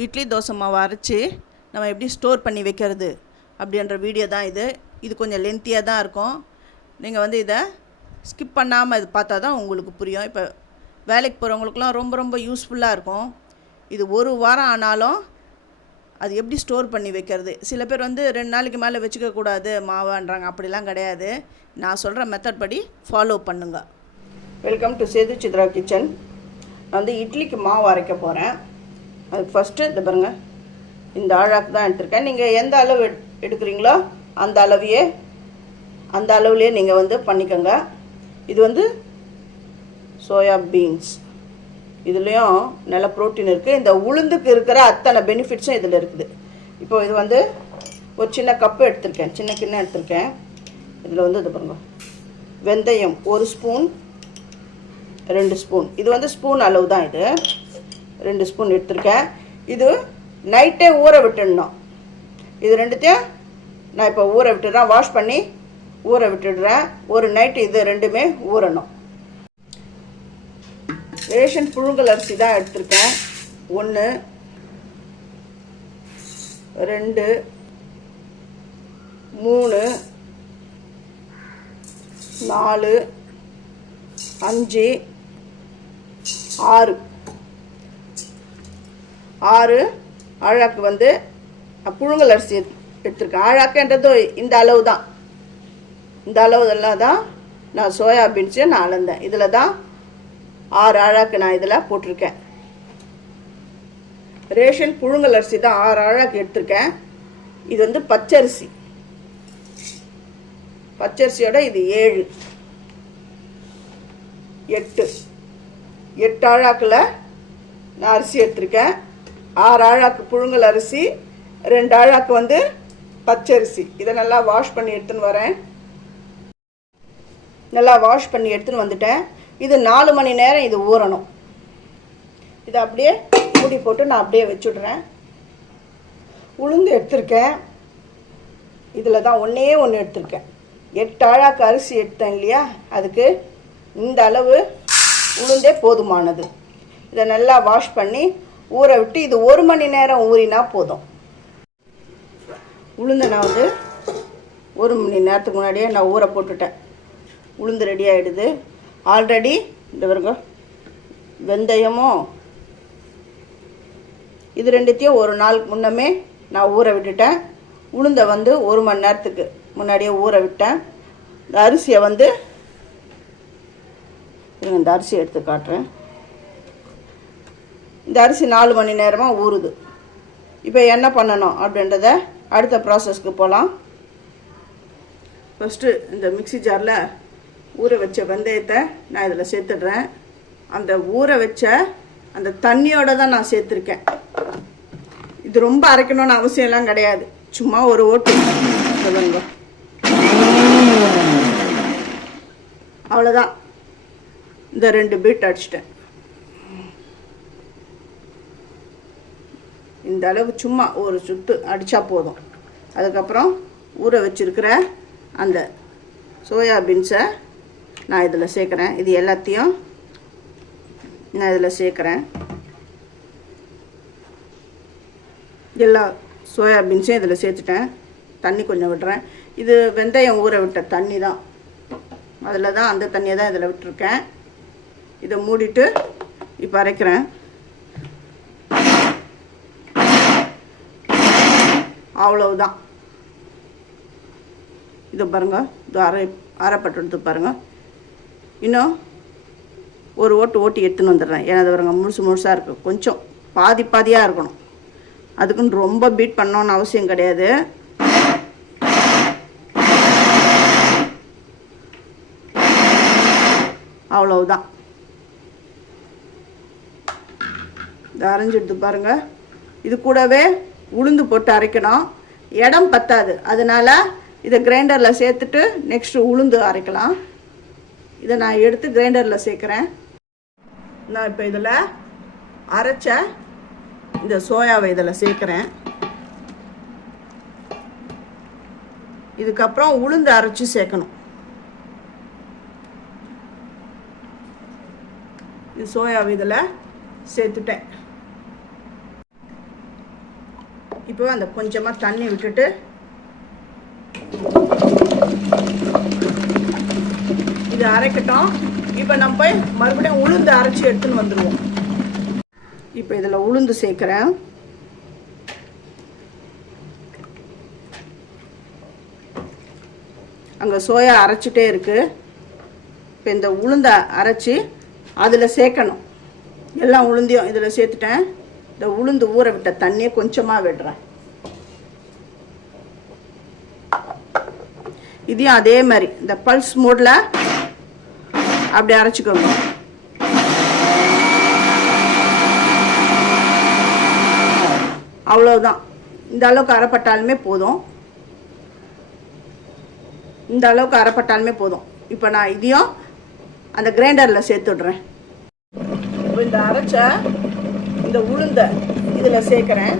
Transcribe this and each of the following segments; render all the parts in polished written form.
இட்லி தோசை மாவு அரைச்சி நம்ம எப்படி ஸ்டோர் பண்ணி வைக்கிறது அப்படின்ற வீடியோ தான் இது. இது கொஞ்சம் லென்த்தியாக தான் இருக்கும். நீங்கள் இதை ஸ்கிப் பண்ணாமல் இது பார்த்தா தான் உங்களுக்கு புரியும். இப்போ வேலைக்கு போகிறவங்களுக்குலாம் ரொம்ப ரொம்ப யூஸ்ஃபுல்லாக இருக்கும். இது ஒரு வாரம் ஆனாலும் அது எப்படி ஸ்டோர் பண்ணி வைக்கிறது. சில பேர் 2 நாளைக்கு மேலே வச்சுக்கக்கூடாது மாவான்றாங்க. அப்படிலாம் கிடையாது. நான் சொல்கிற மெத்தட் படி ஃபாலோ பண்ணுங்கள். Welcome to Sethu Chitra kitchen. நான் இட்லிக்கு மாவு அரைக்க போகிறேன். அதுக்கு ஃபஸ்ட்டு இந்த பாருங்கள், இந்த ஆழாக்கு தான் எடுத்திருக்கேன். நீங்கள் எந்த அளவு எடுக்கிறீங்களோ அந்த அளவுலேயே நீங்கள் பண்ணிக்கோங்க. இது சோயா பீன்ஸ். இதுலேயும் நல்ல ப்ரோட்டீன் இருக்குது. இந்த உளுந்துக்கு இருக்கிற அத்தனை பெனிஃபிட்ஸும் இதில் இருக்குது. இப்போ இது ஒரு சின்ன கப்பு எடுத்திருக்கேன், சின்ன கிண்ணம் எடுத்திருக்கேன். இதில் இது பாருங்க, வெந்தயம் 1 ஸ்பூன் 2 ஸ்பூன். இது ஸ்பூன் அளவு தான். இது 2 ஸ்பூன் எடுத்திருக்கேன். இது நைட்டே ஊற விட்டுடணும். இது ரெண்டுத்தையும் நான் இப்போ ஊற விட்டுடுறேன். வாஷ் பண்ணி ஊற விட்டுடுறேன். ஒரு நைட்டு இது ரெண்டுமே ஊறணும். ரேஷன் புழுங்கல் அரிசி தான் எடுத்திருக்கேன். 1 2 3 4 5 6 ஆழாக்கு புழுங்கல் அரிசி எடுத்திருக்கேன். ஆழாக்குன்றது இந்த அளவு தான். இந்த அளவுலாம் தான் நான் சோயா பீன்ஸை நான் அளந்தேன். இதில் தான் 6 ஆழாக்கு நான் இதில் போட்டிருக்கேன். ரேஷன் புழுங்கல் அரிசி தான் 6 ஆழாக்கு எடுத்திருக்கேன். இது பச்சரிசி. பச்சரிசியோட இது 7 8 ஆழாக்கில் நான் அரிசி எடுத்திருக்கேன். 6 ஆழாக்கு புழுங்கல் அரிசி, 2 ஆழாக்கு பச்சரிசி. இதை நல்லா வாஷ் பண்ணி எடுத்துன்னு வரேன். நல்லா வாஷ் பண்ணி எடுத்துன்னு வந்துட்டேன். இது 4 மணி நேரம் இது ஊறணும். இதை அப்படியே மூடி போட்டு நான் அப்படியே வச்சுடுறேன். உளுந்து எடுத்திருக்கேன். இதில் தான் ஒன்றே எடுத்திருக்கேன். 8 ஆழாக்கு அரிசி எடுத்தேன் இல்லையா, அதுக்கு இந்த அளவு உளுந்தே போதுமானது. இதை நல்லா வாஷ் பண்ணி ஊற விட்டு இது 1 மணி நேரம் ஊறினா போதும். உளுந்தை நான் 1 மணி நேரத்துக்கு முன்னாடியே நான் ஊற போட்டுட்டேன். உளுந்து ரெடி ஆகிடுது. ஆல்ரெடி இந்த வருங்க வெந்தயமும் இது ரெண்டுத்தையும் ஒரு நாளுக்கு முன்னமே நான் ஊற விட்டுட்டேன். உளுந்தை 1 மணி நேரத்துக்கு முன்னாடியே ஊற விட்டேன். இந்த அரிசியை இந்த அரிசி எடுத்து காட்டுறேன். இந்த அரிசி 4 மணி நேரமாக ஊறுது. இப்போ என்ன பண்ணணும் அப்படின்றத அடுத்த ப்ராசஸ்க்கு போகலாம். ஃபஸ்ட்டு இந்த மிக்ஸி ஜாரில் ஊற வச்ச வெந்தயத்தை நான் இதில் சேர்த்துடுறேன். அந்த ஊற வச்ச அந்த தண்ணியோடு தான் நான் சேர்த்துருக்கேன். இது ரொம்ப அரைக்கணும்னு அவசியம்லாம் கிடையாது. சும்மா ஒரு ஓட்டு அவ்வளோதான். இந்த 2 பீட் அடிச்சிட்டேன். இந்த அளவு சும்மா ஒரு சுத்து அடித்தா போதும். அதுக்கப்புறம் ஊற வச்சுருக்கிற அந்த சோயா பீன்ஸை நான் இதில் சேர்க்குறேன். இது எல்லாத்தையும் நான் இதில் சேர்க்குறேன். எல்லா சோயா பீன்ஸையும் இதில் சேர்த்துட்டேன். தண்ணி கொஞ்சம் விடுறேன். இது வெந்தயம் ஊற விட்ட தண்ணி தான். அதில் தான் அந்த தண்ணியை தான் இதில் விட்டுருக்கேன். இதை மூடிட்டு இப்போ அரைக்கிறேன். அவ்வளவுதான். இது பாருங்கள், இது அரைப்பட்டு பாருங்கள். இன்னும் ஒரு ஓட்டி எடுத்துன்னு வந்துடுறேன். ஏன்னா அது பாருங்க முழுசாக இருக்குது. கொஞ்சம் பாதியாக இருக்கணும். அதுக்குன்னு ரொம்ப பீட் பண்ணணும்னு அவசியம் கிடையாது. அவ்வளவுதான். இது அரைஞ்சிடுது பாருங்கள். இது கூடவே உளுந்து போட்டு அரைக்கணும். இடம் பத்தாது. அதனால் இதை கிரைண்டரில் சேர்த்துட்டு நெக்ஸ்ட்டு உளுந்து அரைக்கலாம். இதை நான் எடுத்து கிரைண்டரில் சேர்க்குறேன். நான் இப்போ இதில் அரைச்ச இந்த சோயாவை இதில் சேர்க்குறேன். இதுக்கப்புறம் உளுந்து அரைச்சி சேர்க்கணும். இது சோயாவை இதில் சேர்த்துட்டேன். இப்போ அந்த கொஞ்சமாக தண்ணி விட்டுட்டு இது அரைக்கட்டும். இப்போ நம்ம போய் மறுபடியும் உளுந்து அரைச்சி எடுத்துன்னு வந்துடுவோம். இப்போ இதில் உளுந்து சேர்க்குறேன். அங்கே சோயா அரைச்சிட்டே இருக்குது. இப்போ இந்த உளுந்தை அரைச்சி அதில் சேர்க்கணும். எல்லாம் உளுந்தையும் இதில் சேர்த்துட்டேன். இந்த உளுந்து ஊற விட்ட தண்ணியை கொஞ்சமாக விடுறேன். இதையும் அதே மாதிரி இந்த பல்ஸ் மோடில் அப்படி அரைச்சிக்கோங்க. அவ்வளோதான். இந்த அளவுக்கு அரைப்பட்டாலுமே போதும். இந்த அளவுக்கு அரைப்பட்டாலுமே போதும். இப்போ நான் இதையும் அந்த கிரைண்டரில் சேர்த்துடுறேன். இப்போ இந்த அரைச்ச இந்த உளுந்தை இதில் சேர்க்குறேன்.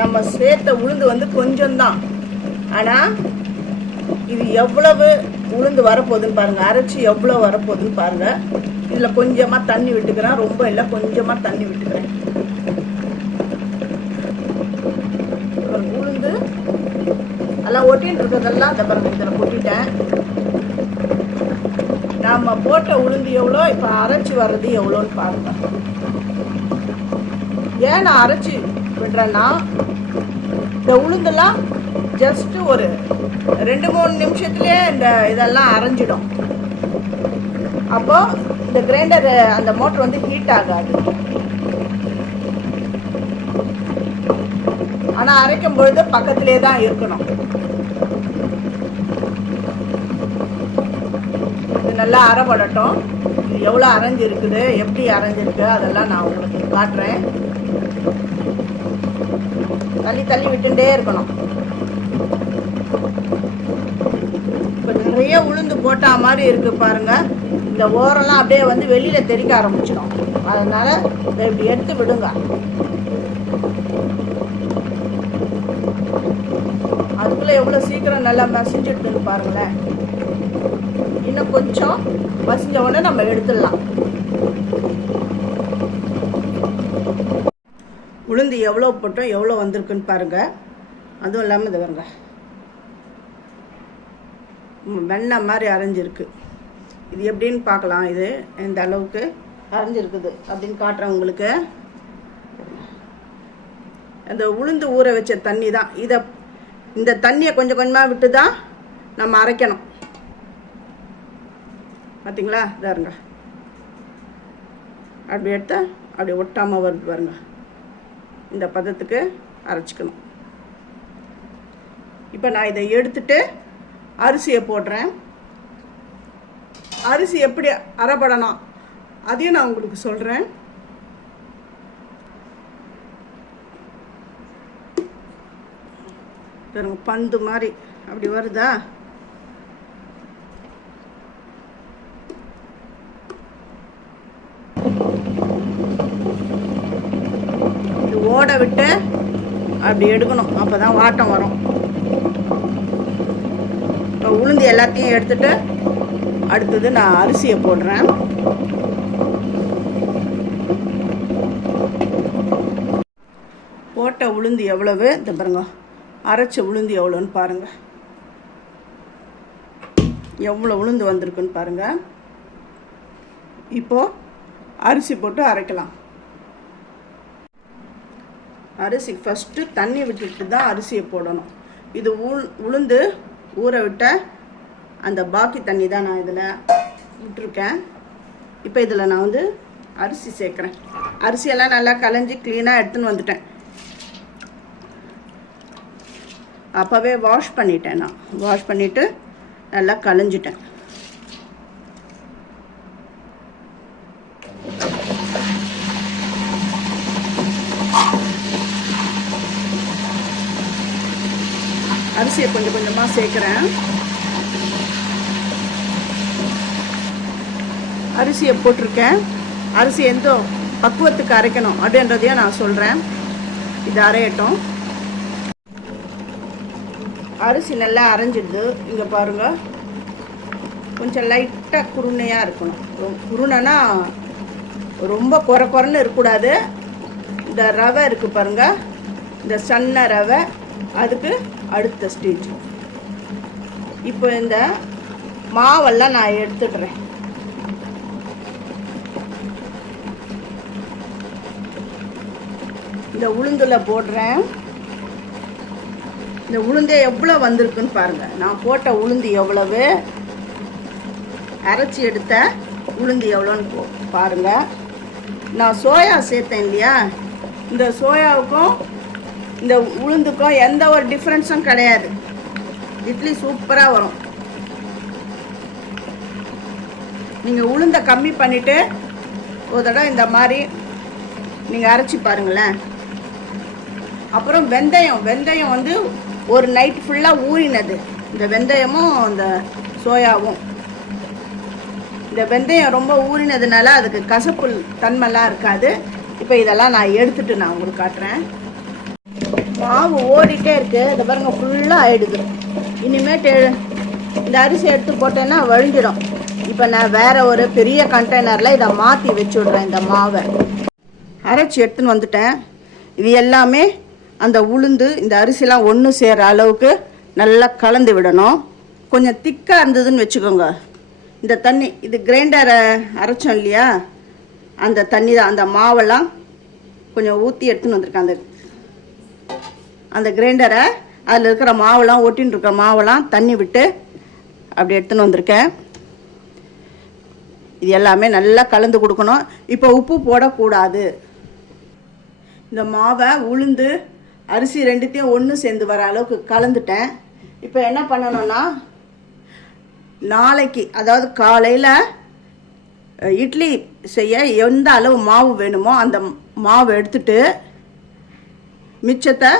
நம்ம சேர்த்த உளுந்து வந்து கொஞ்சம்தான், ஆனால் இது எவ்வளவு உளுந்து வரப்போகுதுன்னு பாருங்கள். அரைச்சி எவ்வளோ வரப்போகுதுன்னு பாருங்கள். இதில் கொஞ்சமாக தண்ணி விட்டுக்கிறேன். ரொம்ப இல்லை, கொஞ்சமாக தண்ணி விட்டுக்கிறேன். உளுந்து எல்லாம் ஒட்டின்னு இருக்கிறதெல்லாம் இந்த பாருங்கள் இதில் கொட்டிட்டேன். நாம் போட்ட உளுந்து எவ்வளோ, இப்போ அரைச்சி வர்றது எவ்வளோன்னு பாருங்கள். ஏன் நான் அரைச்சி விடுறேன்னா, இந்த உளுந்தெல்லாம் ஜஸ்ட்டு ஒரு 2-3 நிமிஷத்துலேயே இந்த இதெல்லாம் அரைஞ்சிடும். அப்போ இந்த கிரைண்டர் அந்த மோட்டர் வந்து ஹீட் ஆகாது. ஆனால் அரைக்கும் பொழுது பக்கத்திலே தான் இருக்கணும். இது நல்லா அரைப்படட்டும். இது எவ்வளோ அரைஞ்சிருக்குது, எப்படி அரைஞ்சிருக்கு அதெல்லாம் நான் உங்களுக்கு காட்டுறேன். தள்ளி தள்ளி விட்டுட்டே இருக்கணும். இப்போ நிறைய உளுந்து போட்டா மாதிரி இருக்கு பாருங்க. இந்த ஓரெல்லாம் அப்படியே வந்து வெளியில தெறிக்க ஆரம்பிச்சிடும். அதனால இதை இப்படி எடுத்து விடுங்க. அதுக்குள்ள எவ்வளோ சீக்கிரம் நல்லா மசிஞ்சிடுதுன்னு பாருங்களேன். இன்னும் கொஞ்சம் மசிஞ்ச உடனே நம்ம எடுத்துடலாம். உளுந்து எவ்வளோ போட்டோம், எவ்வளோ வந்திருக்குன்னு பாருங்கள். அதுவும் இல்லாமல் இது வருங்க, வெண்ணெய் மாதிரி அரைஞ்சிருக்கு. இது எப்படின்னு பார்க்கலாம். இது இந்த அளவுக்கு அரைஞ்சிருக்குது அப்படின்னு காட்டுறேன் உங்களுக்கு. அந்த உளுந்து ஊற வச்ச தண்ணி தான். இந்த தண்ணியை கொஞ்சம் கொஞ்சமாக விட்டு தான் நம்ம அரைக்கணும். பார்த்தீங்களா? இதாருங்க, அப்படி எடுத்தால் அப்படி ஒட்டாமல் வருது பாருங்க. இந்த பதத்துக்கு அரைச்சிக்கணும். இப்போ நான் இதை எடுத்துட்டு அரிசியை போடுறேன். அரிசி எப்படி அரைப்படணும் அதையும் நான் உங்களுக்கு சொல்கிறேன். பந்து மாதிரி அப்படி வருதா? இது ஓட விட்டு அப்படி எடுக்கணும். அப்போ தான் வாட்டம் வரும். இப்போ உளுந்து எல்லாத்தையும் எடுத்துட்டு அடுத்தது நான் அரிசியை போடுறேன். போட்ட உளுந்து எவ்வளவு, இந்த பாருங்க, அரைச்ச உளுந்து எவ்வளோன்னு பாருங்கள். எவ்வளோ உளுந்து வந்திருக்குன்னு பாருங்கள். இப்போது அரிசி போட்டு அரைக்கலாம். அரிசி ஃபஸ்ட்டு தண்ணி விட்டுட்டு தான் அரிசியை போடணும். இது உளுந்து ஊற விட்ட அந்த பாக்கி தண்ணி தான் நான் இதில் விட்டுருக்கேன். இப்போ இதில் நான் வந்து அரிசி சேர்க்குறேன். அரிசியெல்லாம் நல்லா களைஞ்சி க்ளீனாக எடுத்துன்னு வந்துட்டேன். அப்போவே வாஷ் பண்ணிட்டேன். நான் வாஷ் பண்ணிவிட்டு நல்லா களைஞ்சிட்டேன். அரிசியை கொஞ்சம் கொஞ்சமாக சேர்க்குறேன். அரிசியை போட்டிருக்கேன். அரிசி எந்த பக்குவத்துக்கு அரைக்கணும் அப்படின்றதையும் நான் சொல்கிறேன். இது அரையட்டும். அரிசி நல்லா அரைஞ்சிடுது. இங்கே பாருங்கள், கொஞ்சம் லைட்டாக குருணையாக இருக்கணும். குருணைனா ரொம்ப குறைன்னு இருக்கக்கூடாது, இந்த ரவை இருக்குது பாருங்கள், இந்த சன்ன ரவை, அதுக்கு அடுத்த ஸ்டேஜ். இப்போ இந்த மாவெல்லாம் நான் எடுத்துடுறேன். இந்த உளுந்தில் போடுறேன். இந்த உளுந்தே எவ்வளோ வந்திருக்குன்னு பாருங்கள். நான் போட்ட உளுந்து எவ்வளவு, அரைச்சி எடுத்த உளுந்து எவ்வளோன்னு பாருங்கள். நான் சோயா சேர்த்தேன் இல்லையா, இந்த சோயாவுக்கும் இந்த உளுந்துக்கும் எந்த ஒரு டிஃப்ரென்ஸும் கிடையாது. இட்லி சூப்பராக வரும். நீங்கள் உளுந்தை கம்மி பண்ணிவிட்டு ஒரு தடவை இந்த மாதிரி நீங்கள் அரைச்சி பாருங்களேன். அப்புறம் வெந்தயம் வந்து ஒரு நைட் ஃபுல்லாக ஊறினது. இந்த வெந்தயமும் இந்த சோயாவும், இந்த வெந்தயம் ரொம்ப ஊறினதுனால அதுக்கு கசப்பு தன்மைலாம் இருக்காது. இப்போ இதெல்லாம் நான் எடுத்துகிட்டு நான் உங்களுக்கு காட்டுறேன். மாவு ஓடிட்டே இருக்குது. இதை பாருங்கள், ஃபுல்லாக ஆகிடுது. இனிமேட்டு இந்த அரிசி எடுத்து போட்டேன்னா வழிஞ்சிடும். இப்போ நான் வேறு ஒரு பெரிய கண்டெய்னரில் இதை மாற்றி வச்சு விட்றேன். இந்த மாவை அரைச்சி எடுத்துன்னு வந்துட்டேன். இது எல்லாமே அந்த உளுந்து இந்த அரிசிலாம் ஒன்று சேர்கிற அளவுக்கு நல்லா கலந்து விடணும். கொஞ்சம் திக்காக இருந்ததுன்னு வச்சுக்கோங்க. இந்த தண்ணி, இது கிரைண்டரை அரைச்சோம் இல்லையா, அந்த தண்ணி தான். அந்த மாவெல்லாம் கொஞ்சம் ஊற்றி எடுத்துன்னு வந்திருக்கேன். அந்த கிரைண்டரை அதில் இருக்கிற மாவெல்லாம், ஒட்டின்னு இருக்கிற மாவெல்லாம் தண்ணி விட்டு அப்படி எடுத்துன்னு வந்திருக்கேன். இது எல்லாமே நல்லா கலந்து கொடுக்கணும். இப்போ உப்பு போடக்கூடாது. இந்த மாவை உளுந்து அரிசி ரெண்டுத்தையும் ஒன்று சேர்ந்து வர அளவுக்கு கலந்துட்டேன். இப்போ என்ன பண்ணணும்னா, நாளைக்கு அதாவது காலையில் இட்லி செய்ய எந்த அளவு மாவு வேணுமோ அந்த மாவு எடுத்துட்டு மிச்சத்தை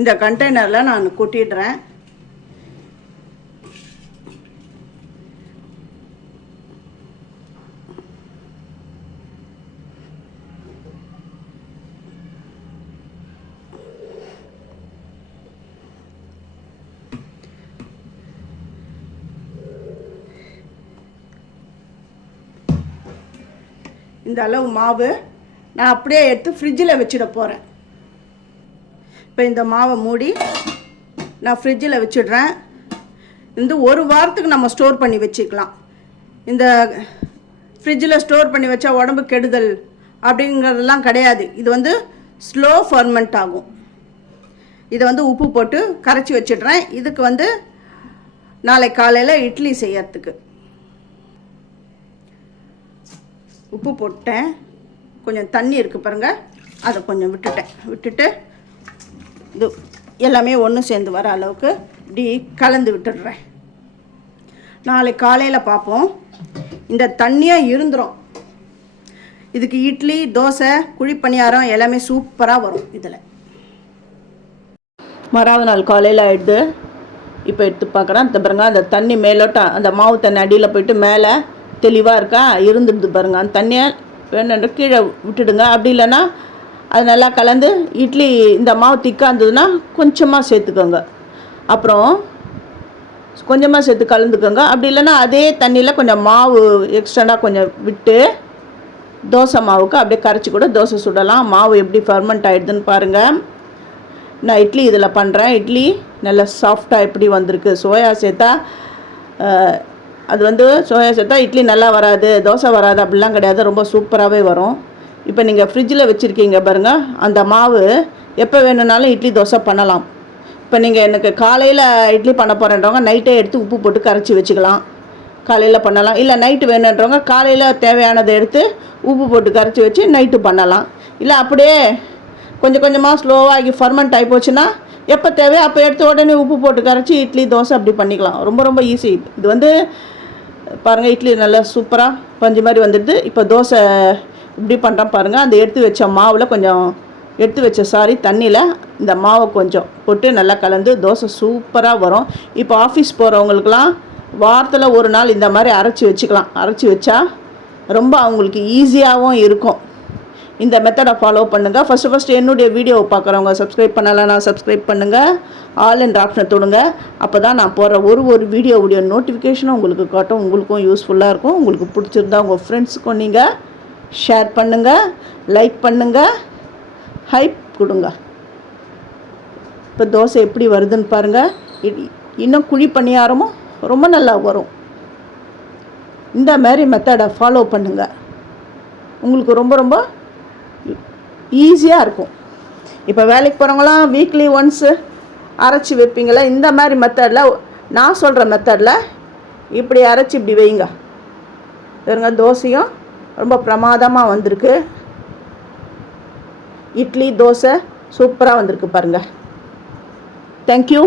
இந்த கண்டெய்னரில் நான் கொட்டிடுறேன். இந்த அளவு மாவு நான் அப்படியே எடுத்து ஃப்ரிட்ஜில் வச்சிட போகிறேன். இப்போ இந்த மாவை மூடி நான் ஃப்ரிட்ஜில் வச்சிடுறேன். இந்த ஒரு வாரத்துக்கு நம்ம ஸ்டோர் பண்ணி வச்சுக்கலாம். இந்த ஃப்ரிட்ஜில் ஸ்டோர் பண்ணி வச்சா உடம்பு கெடுதல் அப்படிங்கிறதெல்லாம் கிடையாது. இது வந்து ஸ்லோ ஃபர்மெண்ட் ஆகும். இதை வந்து உப்பு போட்டு கரைச்சி வச்சிடுறேன். இதுக்கு வந்து நாளை காலையில் இட்லி செய்யறதுக்கு உப்பு போட்டேன். கொஞ்சம் தண்ணி இருக்குது பாருங்கள், அதை கொஞ்சம் விட்டுட்டு இது எல்லாமே ஒன்று சேர்ந்து வர அளவுக்கு இப்படி கலந்து விட்டுடுறேன். நாளை காலையில் பார்ப்போம். இந்த தண்ணியாக இருந்துடும். இதுக்கு இட்லி, தோசை, குழிப்பணியாரம் எல்லாமே சூப்பராக வரும். இதில் மறாவது நாள் காலையில் ஆகிடுது. இப்போ எடுத்து பார்க்குறேன். இந்த பாருங்க, அந்த தண்ணி மேலோட்டம், அந்த மாவு தண்ணி அடியில் போயிட்டு மேலே தெளிவாக இருக்கா இருந்துடுது பாருங்க. அந்த தண்ணியை வேணுன்ற கீழே விட்டுடுங்க. அப்படி இல்லைன்னா அது நல்லா கலந்து இட்லி இந்த மாவு திக்காக இருந்ததுன்னா கொஞ்சமாக சேர்த்துக்கோங்க. அப்புறம் கொஞ்சமாக சேர்த்து கலந்துக்கோங்க. அப்படி இல்லைன்னா அதே தண்ணியில் கொஞ்சம் மாவு எக்ஸ்ட்ராடாக கொஞ்சம் விட்டு தோசை மாவுக்கு அப்படியே கரைச்சி கூட தோசை சுடலாம். மாவு எப்படி ஃபர்மெண்ட் ஆகிடுதுன்னு பாருங்கள். நான் இட்லி இதில் பண்ணுறேன். இட்லி நல்லா சாஃப்டாக எப்படி வந்திருக்கு. சோயா சேர்த்தா அது வந்து சோயா சேர்த்தா இட்லி நல்லா வராது, தோசை வராது அப்படிலாம் கிடையாது. ரொம்ப சூப்பராகவே வரும். இப்போ நீங்கள் ஃப்ரிட்ஜில் வச்சுருக்கீங்க பாருங்கள். அந்த மாவு எப்போ வேணும்னாலும் இட்லி தோசை பண்ணலாம். இப்போ நீங்கள் எனக்கு காலையில் இட்லி பண்ண போகிறேன்றவங்க நைட்டே எடுத்து உப்பு போட்டு கரைச்சி வச்சுக்கலாம். காலையில் பண்ணலாம். இல்லை நைட்டு வேணுன்றவங்க காலையில் தேவையானதை எடுத்து உப்பு போட்டு கரைச்சி வச்சு நைட்டு பண்ணலாம். இல்லை அப்படியே கொஞ்சம் கொஞ்சமாக ஸ்லோவாகி ஃபர்மெண்ட் ஆகி போச்சுன்னா எப்போ தேவையோ அப்போ எடுத்து உடனே உப்பு போட்டு கரைச்சி இட்லி தோசை அப்படி பண்ணிக்கலாம். ரொம்ப ரொம்ப ஈஸி. இது வந்து பாருங்கள், இட்லி நல்லா சூப்பராக பஞ்சு மாதிரி வந்துடுது. இப்போ தோசை இப்படி பண்ணுறோம் பாருங்கள். அந்த எடுத்து வச்ச மாவில் கொஞ்சம் தண்ணியில் இந்த மாவை கொஞ்சம் போட்டு நல்லா கலந்து தோசை சூப்பராக வரும். இப்போ ஆஃபீஸ் போகிறவங்களுக்கெல்லாம் வாரத்தில் ஒரு நாள் இந்த மாதிரி அரைச்சி வச்சுக்கலாம். அரைச்சி வச்சா ரொம்ப அவங்களுக்கு ஈஸியாகவும் இருக்கும். இந்த மெத்தடை ஃபாலோ பண்ணுங்கள். ஃபஸ்ட்டு என்னுடைய வீடியோவை பார்க்குறவங்க சப்ஸ்கிரைப் பண்ணலைன்னா சப்ஸ்கிரைப் பண்ணுங்கள். ஆல் என்ற ஆப்ஷனை தொடுங்க. அப்போ தான் நான் போடுற ஒரு வீடியோவுடைய நோட்டிஃபிகேஷனும் உங்களுக்கு காட்டும். உங்களுக்கும் யூஸ்ஃபுல்லாக இருக்கும். உங்களுக்கு பிடிச்சிருந்தா உங்கள் ஃப்ரெண்ட்ஸுக்கும் நீங்கள் ஷேர் பண்ணுங்கள், லைக் பண்ணுங்கள், ஹைப் கொடுங்க. இப்போ தோசை எப்படி வருதுன்னு பாருங்கள். இன்னும் குழி பணியாரமும் ரொம்ப நல்லா வரும். இந்த மாதிரி மெத்தடை ஃபாலோ பண்ணுங்கள். உங்களுக்கு ரொம்ப ரொம்ப ஈஸியாக இருக்கும். இப்போ வேலைக்கு போகிறவங்களாம் வீக்லி ஒன்ஸு அரைச்சி வைப்பீங்களா? இந்த மாதிரி மெத்தடில், நான் சொல்கிற மெத்தடில் இப்படி அரைச்சி இப்படி வைங்க. பாருங்க, தோசையும் ரொம்ப பிரமாதமாக வந்திருக்கு. இட்லி தோசை சூப்பராக வந்திருக்கு பாருங்கள். தேங்க்யூ.